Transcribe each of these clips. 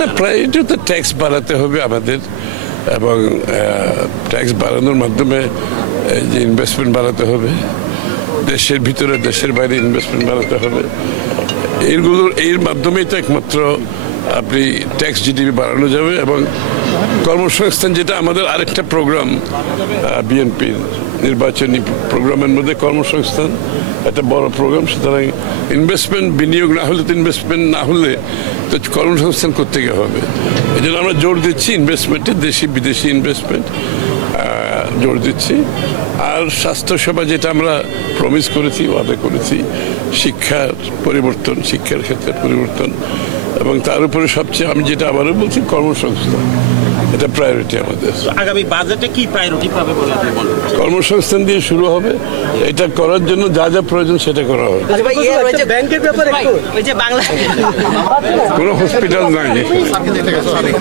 না প্রায়োরিটি তো ট্যাক্স বাড়াতে হবে আমাদের, এবং ট্যাক্স বাড়ানোর মাধ্যমে যে ইনভেস্টমেন্ট বাড়াতে হবে, দেশের ভিতরে দেশের বাইরে ইনভেস্টমেন্ট বাড়াতে হবে। এর মাধ্যমেই তো একমাত্র আপনি ট্যাক্স জিডিপি বাড়ানো যাবে। এবং কর্মসংস্থান, যেটা আমাদের আরেকটা প্রোগ্রাম বিএনপির নির্বাচনী প্রোগ্রামের মধ্যে, কর্মসংস্থান একটা বড় প্রোগ্রাম। সুতরাং ইনভেস্টমেন্ট, বিনিয়োগ না হলে তো ইনভেস্টমেন্ট না হলে তো কর্মসংস্থান করতে গিয়ে হবে। এই জন্য আমরা জোর দিচ্ছি ইনভেস্টমেন্টে, দেশি বিদেশি ইনভেস্টমেন্ট জোর দিচ্ছি। আর স্বাস্থ্যসেবা যেটা আমরা প্রমিস করেছি, ওয়াদা করেছি, শিক্ষার পরিবর্তন, শিক্ষার ক্ষেত্রে পরিবর্তন, এবং তার উপরে সবচেয়ে আমি যেটা আবারও বলছি, কর্মসংস্থান, এটা প্রায়োরিটি আমাদের। আগামী বাজেটে কি প্রায়োরিটি পাবে বলে আপনি মনে করছেন? কর্মসংস্থান দিয়ে শুরু হবে, এটা করার জন্য যা যা প্রয়োজন সেটা করা হবে। ব্যাংকের ব্যাপারে কোনো হসপিটাল নাই,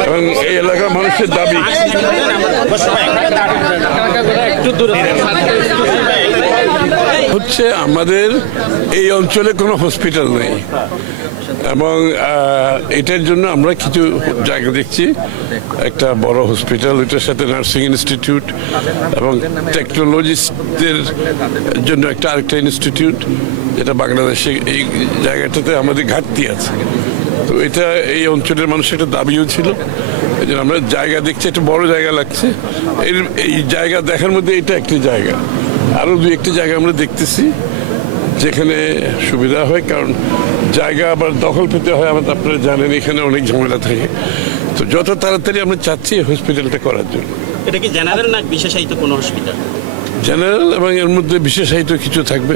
এবং এই এলাকার মানুষের দাবি। হচ্ছে আমাদের এই অঞ্চলে কোনো হসপিটাল নেই, এবং এটার জন্য আমরা কিছু জায়গা দেখছি, একটা বড় হসপিটাল, এটার সাথে নার্সিং ইনস্টিটিউট এবং টেকনোলজিস্টদের জন্য আরেকটা ইনস্টিটিউট, যেটা বাংলাদেশে এই জায়গাটাতে আমাদের ঘাটতি আছে। তো এটা এই অঞ্চলের মানুষের একটা দাবিও ছিল, এই জন্য আমরা জায়গা দেখছি, একটা বড় জায়গা লাগছে। এই জায়গা দেখার মধ্যে এটা একটি জায়গা, আরও দু একটি জায়গা আমরা দেখতেছি যেখানে সুবিধা হয়, কারণ জায়গা আবার দখল পেতে হয়, আপনারা জানেন এখানে অনেক ঝামেলা থাকে। তো যত তাড়াতাড়ি আমরা চাচ্ছি হসপিটালটা করার জন্য। এটা কি জেনারেল না বিশেষায়িত কোনো হসপিটাল? জেনারেল, এবং এর মধ্যে বিশেষায়িত কিছু থাকবে।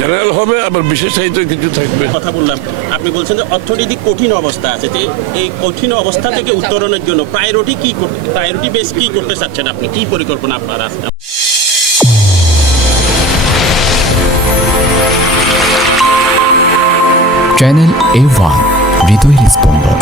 জেনারেল হবে, আবার বিশেষায়িত কিছু থাকবে। কথা বললাম, আপনি বলছেন যে অর্থনৈতিক কঠিন অবস্থা আছে, তো এই কঠিন অবস্থা থেকে উত্তরণের জন্য প্রায়োরিটি বেস কি করতে চাচ্ছেন আপনি? কি পরিকল্পনা আপনার আছে? চ্যানেল A1 হৃদয়ের স্পন্দন।